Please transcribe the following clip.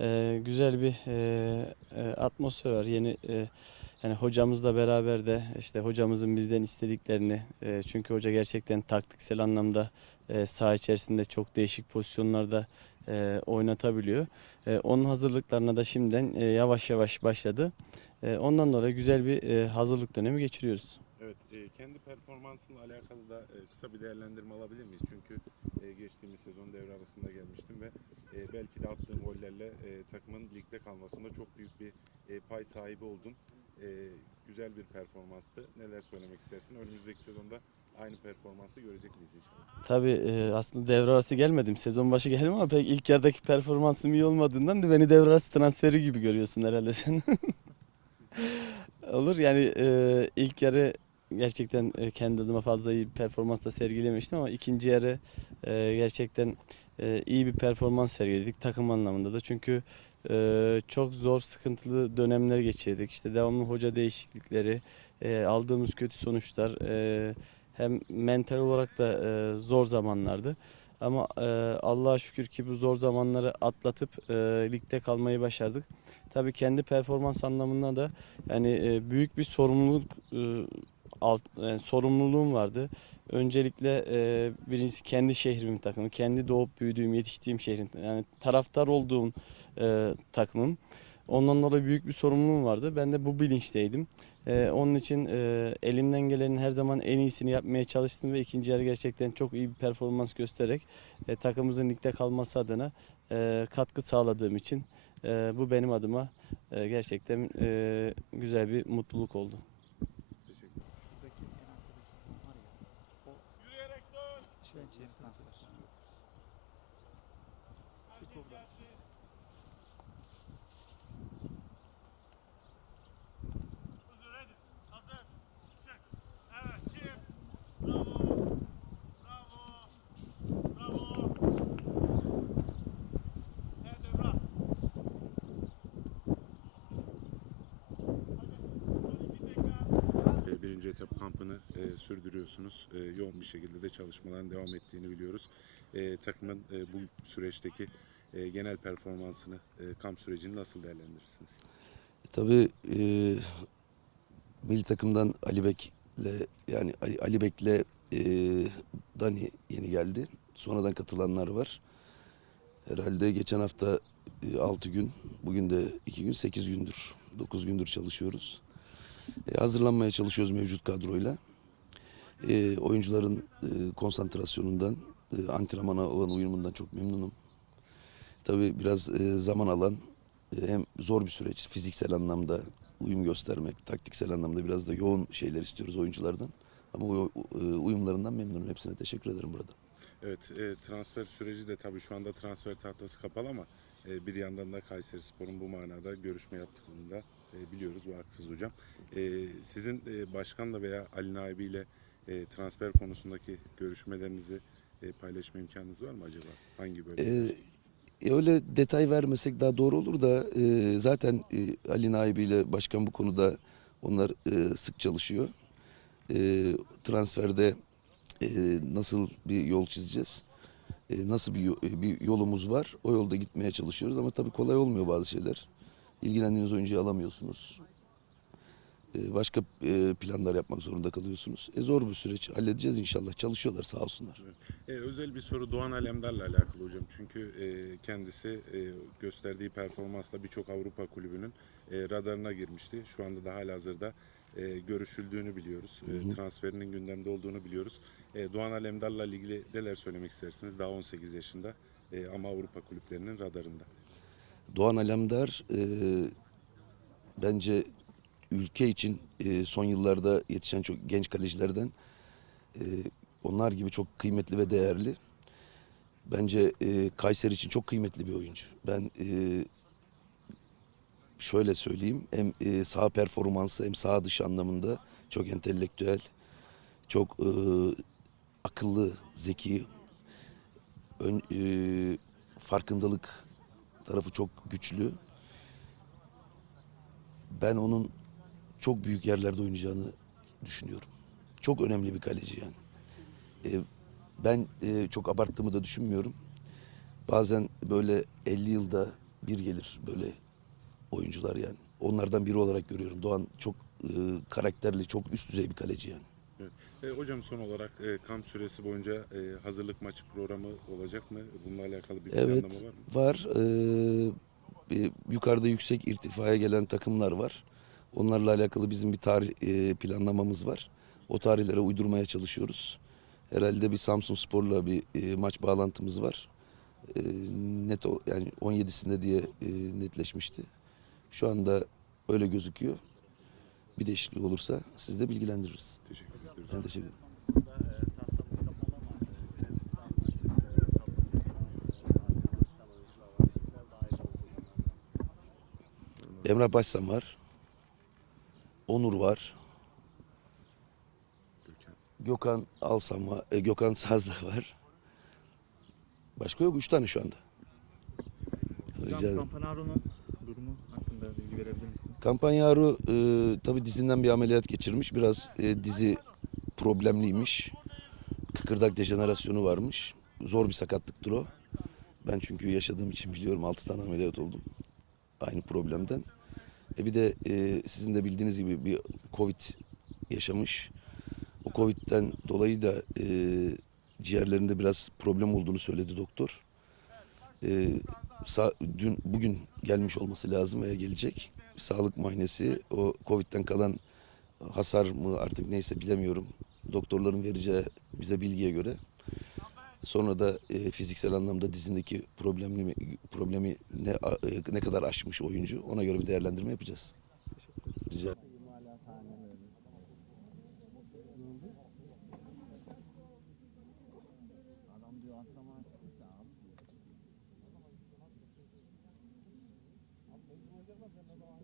Ee, güzel bir e, e, atmosfer var. Yeni e, yani hocamızla beraber de işte hocamızın bizden istediklerini e, çünkü hoca gerçekten taktiksel anlamda e, saha içerisinde çok değişik pozisyonlarda e, oynatabiliyor. E, onun hazırlıklarına da şimdiden e, yavaş yavaş başladı. E, ondan dolayı güzel bir e, hazırlık dönemi geçiriyoruz. Evet, e, kendi performansınla alakalı da e, kısa bir değerlendirme alabilir miyiz? Çünkü e, geçtiğimiz sezon devre arasında gelmiştim ve e, belki de attığın gollerle e, takımın ligde kalmasında çok büyük bir e, pay sahibi oldun. E, güzel bir performanstı. Neler söylemek istersin? Önümüzdeki sezonda aynı performansı görecek miyiz inşallah? Tabii e, aslında devre arası gelmedim. Sezon başı geldim ama pek ilk yarıdaki performansım iyi olmadığından da beni devre arası transferi gibi görüyorsun herhalde sen. Olur yani e, ilk yarı gerçekten e, kendi adıma fazla iyi bir performans da sergilemiştim ama ikinci yarı e, gerçekten e, iyi bir performans sergiledik takım anlamında da. Çünkü e, çok zor sıkıntılı dönemler geçirdik. İşte devamlı hoca değişiklikleri, e, aldığımız kötü sonuçlar, e, hem mental olarak da e, zor zamanlardı. Ama e, Allah'a şükür ki bu zor zamanları atlatıp e, ligde kalmayı başardık. Tabii kendi performans anlamında da yani e, büyük bir sorumluluk e, alt, yani sorumluluğum vardı. Öncelikle e, birincisi kendi şehrimin takımı, kendi doğup büyüdüğüm, yetiştiğim şehrin yani taraftar olduğum e, takımım. Ondan dolayı büyük bir sorumluluğum vardı. Ben de bu bilinçteydim. Ee, onun için e, elimden gelenin her zaman en iyisini yapmaya çalıştım ve ikinci yarı gerçekten çok iyi bir performans göstererek e, takımımızın ligde kalması adına e, katkı sağladığım için e, bu benim adıma e, gerçekten e, güzel bir mutluluk oldu. Kampını e, sürdürüyorsunuz. E, yoğun bir şekilde de çalışmaların devam ettiğini biliyoruz. E, takımın e, bu süreçteki e, genel performansını, e, kamp sürecini nasıl değerlendirirsiniz? Tabii e, milli takımdan Ali Bek'le yani Ali, Bek'le e, Dani yeni geldi. Sonradan katılanlar var. Herhalde geçen hafta 6 gün, bugün de 2 gün, 8 gündür, 9 gündür çalışıyoruz. E, hazırlanmaya çalışıyoruz mevcut kadroyla. E, oyuncuların e, konsantrasyonundan, e, antrenmana olan uyumundan çok memnunum. Tabii biraz e, zaman alan, e, hem zor bir süreç fiziksel anlamda uyum göstermek, taktiksel anlamda biraz da yoğun şeyler istiyoruz oyunculardan. Ama o, e, uyumlarından memnunum. Hepsine teşekkür ederim burada. Evet, e, transfer süreci de tabii şu anda transfer tahtası kapalı ama e, bir yandan da Kayseri Spor'un bu manada görüşme yaptığını da e, biliyoruz Vakıf Hocam. E, sizin e, başkanla veya Ali Naibi ile transfer konusundaki görüşmelerinizi e, paylaşma imkanınız var mı acaba? Hangi bölümde? E, öyle detay vermesek daha doğru olur da zaten e, Ali Naibi ile başkan bu konuda onlar sık çalışıyor. Transferde nasıl bir yol çizeceğiz? Nasıl bir, bir yolumuz var? O yolda gitmeye çalışıyoruz ama tabii kolay olmuyor bazı şeyler. İlgilendiğiniz oyuncuyu alamıyorsunuz. E, başka e, planlar yapmak zorunda kalıyorsunuz. E, zor bir süreç. Halledeceğiz inşallah. Çalışıyorlar sağ olsunlar. E, özel bir soru Doğan Alemdar'la alakalı hocam. Çünkü e, kendisi e, gösterdiği performansla birçok Avrupa kulübünün e, radarına girmişti. Şu anda da halihazırda e, görüşüldüğünü biliyoruz. E, Hı hı. transferinin gündemde olduğunu biliyoruz. E, Doğan Alemdar'la ilgili neler söylemek istersiniz? Daha 18 yaşında e, ama Avrupa kulüplerinin radarında. Doğan Alemdar e, bence ülke için e, son yıllarda yetişen çok genç kalecilerden e, onlar gibi çok kıymetli ve değerli. Bence e, Kayseri için çok kıymetli bir oyuncu. Ben e, şöyle söyleyeyim hem e, sağ performansı hem sağ dışı anlamında çok entelektüel, çok e, akıllı, zeki, ön, e, farkındalık tarafı çok güçlü. ben onun çok büyük yerlerde oynayacağını düşünüyorum. Çok önemli bir kaleci yani. E, ben e, çok abarttığımı da düşünmüyorum. Bazen böyle 50 yılda bir gelir böyle oyuncular yani. Onlardan biri olarak görüyorum. Doğan çok e, karakterli, çok üst düzey bir kaleci yani. E, hocam son olarak e, kamp süresi boyunca e, hazırlık maçı programı olacak mı? Bununla alakalı bir Evet planlama var mı? var. Ee, bir- yukarıda yüksek irtifaya gelen takımlar var. Onlarla alakalı bizim bir tarih e, planlamamız var. O tarihlere uydurmaya çalışıyoruz. Herhalde bir Samsun Spor'la bir e, maç bağlantımız var. E, net o- yani 17'sinde diye e, netleşmişti. Şu anda öyle gözüküyor. Bir değişiklik olursa siz de bilgilendiririz. Teşekkür. Ben teşekkür ederim. Emrah Başsan var. Onur var. Gökhan. Alsam var. E, Gökhan Sazda var. Başka yok. Üç tane şu anda. Rica ederim. Campanaro'nun durumu hakkında bilgi verebilir misiniz? Kampanyaru e, tabii dizinden bir ameliyat geçirmiş. Biraz e, dizi problemliymiş. Kıkırdak dejenerasyonu varmış. Zor bir sakatlıktır o. Ben çünkü yaşadığım için biliyorum 6 tane ameliyat oldum. Aynı problemden. E bir de e, sizin de bildiğiniz gibi bir Covid yaşamış. O Covid'den dolayı da e, ciğerlerinde biraz problem olduğunu söyledi doktor. E, sa- dün bugün gelmiş olması lazım veya gelecek. Sağlık muayenesi o Covid'den kalan hasar mı artık neyse bilemiyorum doktorların vereceği bize bilgiye göre sonra da e, fiziksel anlamda dizindeki problemi problemi ne e, ne kadar aşmış oyuncu ona göre bir değerlendirme yapacağız. Rica Gracias.